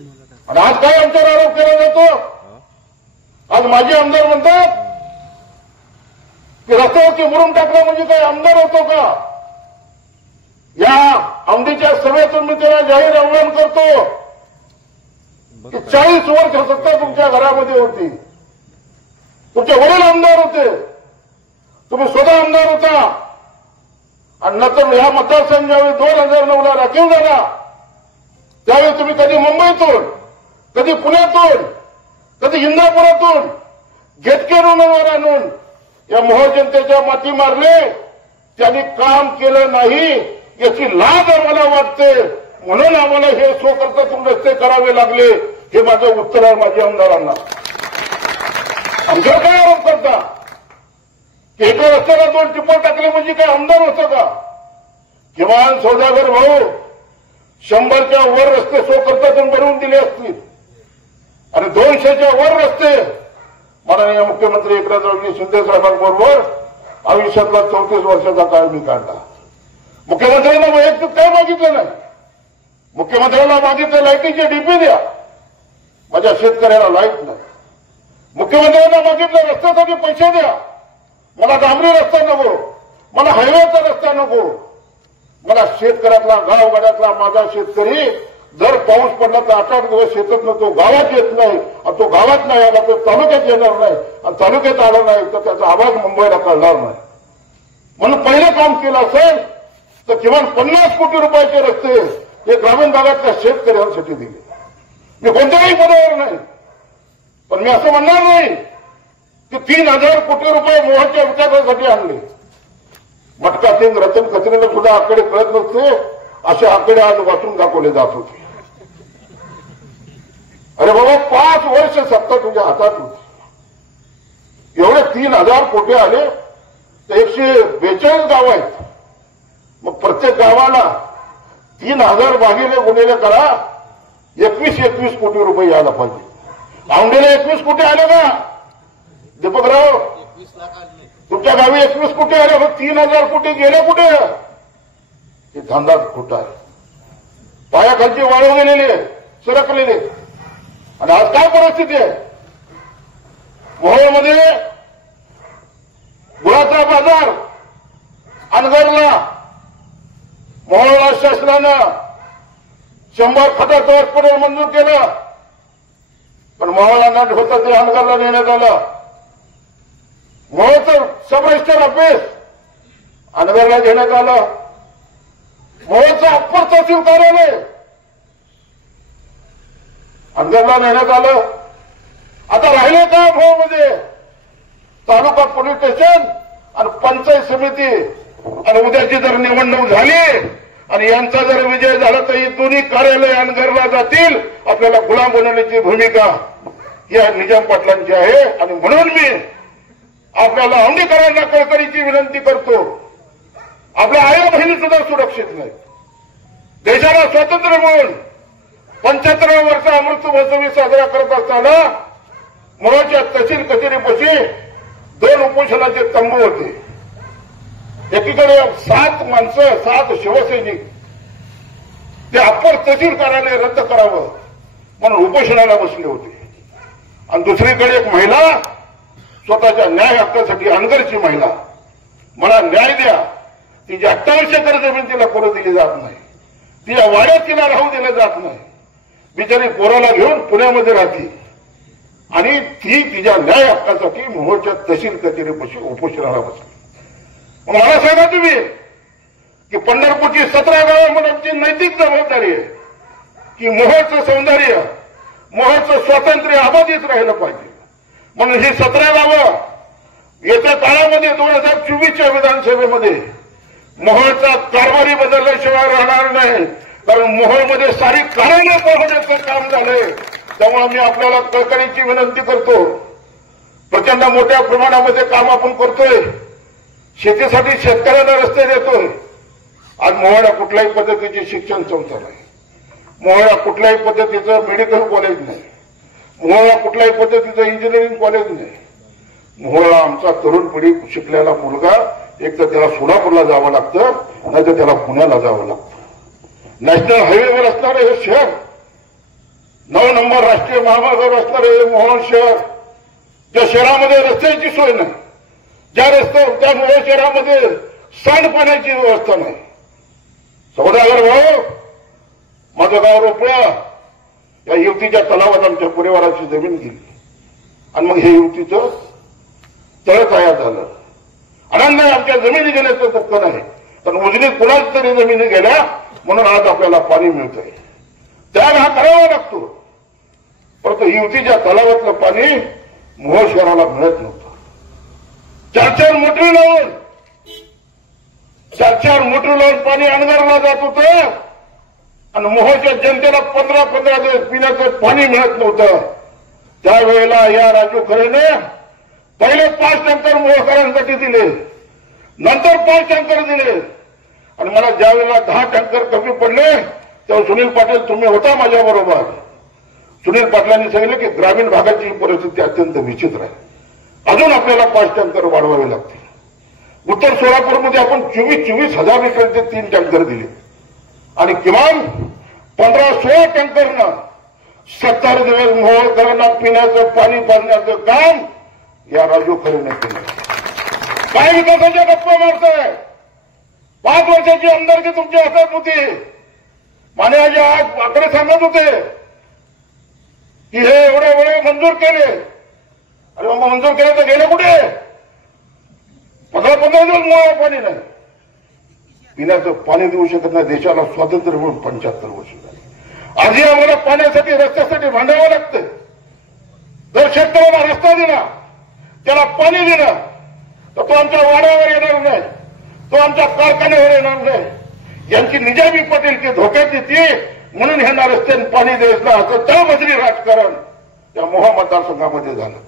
आणि आज काय आमच्यावर आरोप केला जातो? आज माजी आमदार म्हणतात की रस्त्यावरती मुरुम टाकला म्हणजे काय आमदार होतो का? या औंधीच्या सभेतून मी त्याला जाहीर आव्हान करतो की 40 वर्ष सत्ता तुमच्या घरामध्ये होती, तुमचे वडील आमदार होते, तुम्ही स्वतः आमदार होता आणि नंतर या मतदारसंघावेळी 2009ला राखीव झाला त्यावेळी तुम्ही कधी मुंबईतून, कधी पुण्यातून, कधी इंदापुरातून घेतकेर उमेदवार आणून या मोहोळ जनतेच्या माती मारले, त्यांनी काम केलं नाही याची लाज आम्हाला वाटते, म्हणून आम्हाला हे स्वकर्तृत्व रस्ते करावे लागले. हे माझं उत्तर आहे माझ्या आमदारांना. आमच्यावर काय आरोप करता की एका रस्त्याला 2 टिप्पल टाकले म्हणजे काय आमदार होतं का? किमान सौदागर भाऊ 100च्या वर रस्ते स्वकर्तृत्व बनवून दिले असतील आणि 200च्या वर रस्ते माननीय मुख्यमंत्री एकनाथरावजी शिंदे साहेबांबरोबर आयुष्यातला 34 वर्षाचा काळ मी काढला. मुख्यमंत्र्यांना वैयक्तिक काय मागितलं नाही. मुख्यमंत्र्यांना मागितलं लाईटीचे डीपी द्या, माझ्या शेतकऱ्याला लाईट नाही. मुख्यमंत्र्यांना मागितलं रस्त्यासाठी पैसे द्या, मला डांबरी रस्ता नको, मला हायवेचा रस्ता नको. मला शेतकऱ्यातला गावगाड्यातला माझा शेतकरी जर पाऊस पडला तर 8-8 दिवस शेतात तो गावात येत नाही आणि तो गावात नाही आला तर तालुक्यात येणार नाही आणि तालुक्यात आला नाही तर त्याचा आवाज मुंबईला कळणार नाही. म्हणून पहिलं काम केलं असेल तर किमान 50 कोटी रुपयाचे रस्ते हे ग्रामीण भागातल्या शेतकऱ्यांसाठी दिले. मी कोणत्याही पदावर नाही, पण मी असं म्हणणार नाही की 3000 कोटी रुपये मोहच्या विकासासाठी आणले. मटका सिंग रतन खत्रीला सुद्धा आकडे कळत नसते, असे आकडे आज वाचून दाखवले जात होते. अरे बाबा 5 वर्ष सत्ता तुझ्या हातात होती, एवढे 3000 कोटी आले तर 142 गाव आहेत. मग प्रत्येक गावाला 3000 भागिले गुन्हेले करा, 21 कोटी रुपये यायला पाहिजे. औंढेला 21 कोटी आले का दीपकराव? तुमच्या गावी 21 कोटी आले, मग 3000 कोटी गेले कुठे? हे धंदा खोटा आहे. पायाखालची वाळू गेलेली आहे, सरकलेले. आणि आज काय परिस्थिती आहे मोहोळमध्ये? गुळाचा बाजार अनगरला मोहोळला शासनानं 100 खटाचं हॉस्पिटल मंजूर केलं, पण मोहोळला न होतं ते अनगरला नेण्यात आलं. मोहोळचं सब रजिस्टर ऑफिस अनगरला घेण्यात आलं. मोहोळचं अप्पर तहसील कार्यालय अनगरला नेण्यात आलं. आता राहिले का मोहोळमध्ये? तालुका पोलीस स्टेशन आणि पंचायत समिती. आणि उद्याची जर निवडणूक झाली आणि यांचा जर विजय झाला तर ही दोन्ही कार्यालय अनगरला जातील. आपल्याला गुलाम बनवण्याची भूमिका या निजाम पाटलांची आहे. आणि म्हणून मी आपल्याला औंधीकरांना कळकळीची विनंती करतो, आपल्या आई बहिणी सुद्धा सुरक्षित नाही. देशाला स्वातंत्र्य मिळून 75व्या वर्ष अमृत महोत्सवी साजरा करत असताना मोहोळच्या तहसील कचेरीपाशी 2 उपोषणाचे तंबू होते. एकीकडे 7 माणसं, 7 शिवसैनिक ते अप्पर तहसील कार्यालय रद्द करावं म्हणून उपोषणाला बसले होते. आणि दुसरीकडे एक महिला स्वतःच्या न्याय हक्कासाठी, अनगरची महिला, मला न्याय द्या, तिची 58 एकर जमीन तिला करू दिली जात नाही, तिच्या वाड्यात तिला राहू दिलं जात नाही. बिचारी पोराला घेऊन पुण्यामध्ये राहते आणि ती तिच्या न्याय हक्कासाठी मोहोळच्या तहसील कचेरीपाशी उपोषणाला बसली. मला सांगा तुम्ही की पंढरपूरची 17 गावांमध्ये आमची नैतिक जबाबदारी आहे की मोहोळचं सौंदर्य, मोहोळचं स्वातंत्र्य अबाधित राहिलं पाहिजे. म्हणून ही 17 गावं येत्या काळामध्ये 2024च्या विधानसभेमध्ये मोहोळचा कारभारी बदलल्याशिवाय राहणार नाही. कारण मोहोळमध्ये सारी कार्यालय पाहण्याचं काम झालंय. त्यामुळे मी आपल्याला कळकळीची विनंती करतो, प्रचंड मोठ्या प्रमाणामध्ये काम आपण करतोय. शेतीसाठी शेतकऱ्यांना रस्ते देतोय. आज मोहोळला कुठल्याही पद्धतीची शिक्षण संस्था नाही, मोहोळला कुठल्याही पद्धतीचं मेडिकल कॉलेज नाही, मोहोळला कुठल्याही पद्धतीचं इंजिनिअरिंग कॉलेज नाही. मोहोळला आमचा तरुण पिढी शिकलेला मुलगा एक तर त्याला सोलापूरला जावं लागतं, नाहीतर त्याला पुण्याला जावं लागतं. नॅशनल हायवेवर असणारं हे शहर 9 नंबर राष्ट्रीय महामार्गावर असणारे मोहोळ शहर, ज्या शहरामध्ये रस्त्याची सोय नाही, ज्या त्या मोहोळ शहरामध्ये सांडपाण्याची व्यवस्था नाही. सौदागर भाऊ, माझं गाव रोपळा, या युवतीच्या तलावात आमच्या परिवाराची जमीन गेली आणि मग हे युवतीचं तळ तयार झालं. आनंद आमच्या जमिनी गेल्याचं दुःख नाही, पण उजनीत कुणाच तरी जमिनी गेल्या म्हणून आज आपल्याला पाणी मिळतंय. त्याग हा करावा लागतो, परंतु युवतीच्या तलावातलं पाणी मोहोळ शहराला मिळत नव्हतं. 4-4 मोटरी लावून पाणी अणगारला जात होतं आणि मोहोळच्या जनतेला 15 दिवस पिण्याचं पाणी मिळत नव्हतं. त्यावेळेला या राजू खरेने पहिले 5 टँकर मोहोळकरांसाठी दिले, नंतर 5 टँकर दिले आणि मला ज्या वेळेला 10 टँकर कमी पडले तेव्हा सुनील पाटील तुम्ही होता माझ्याबरोबर. सुनील पाटलांनी सांगितलं की ग्रामीण भागाची परिस्थिती अत्यंत विचित्र आहे, अजून आपल्याला 5 टँकर वाढवावे लागतील. उत्तर सोलापूरमध्ये आपण 24,000 लिटरचे 3 टँकर दिले आणि किमान 15-16 टँकरनं 70 दिवस मोहोळकरांना पिण्याचं पाणी पाजण्याचं काम या राजू खरेने केलं. काय विकासाच्या गप्पा मारताय? 5 वर्षाची आमदारकी तुमच्या हातात होती. माने आज आकडे सांगत होते की हे एवढे वेळे मंजूर केले. अरे मग मंजूर केले तर गेले कुठे? 15 दिवस मोहोळ पाणी नाही, पिण्याचं पाणी देऊ शकत नाही. देशाला स्वातंत्र्य मिळून 75 वर्ष झाली. आजही आम्हाला पाण्यासाठी रस्त्यासाठी भांडावं लागतं. जर शेतकऱ्याला रस्ता दिला, त्याला पाणी दिलं, तर तो आमच्या वाड्यावर येणार नाही, तो आमच्या कारखान्यावर येणार नाही. यांची निजामी पटेल की धोक्यात येते म्हणून ह्यांना रस्त्याने पाणी द्यायचं असं तळमजली राजकारण या मोहोळ मतदारसंघामध्ये झालं.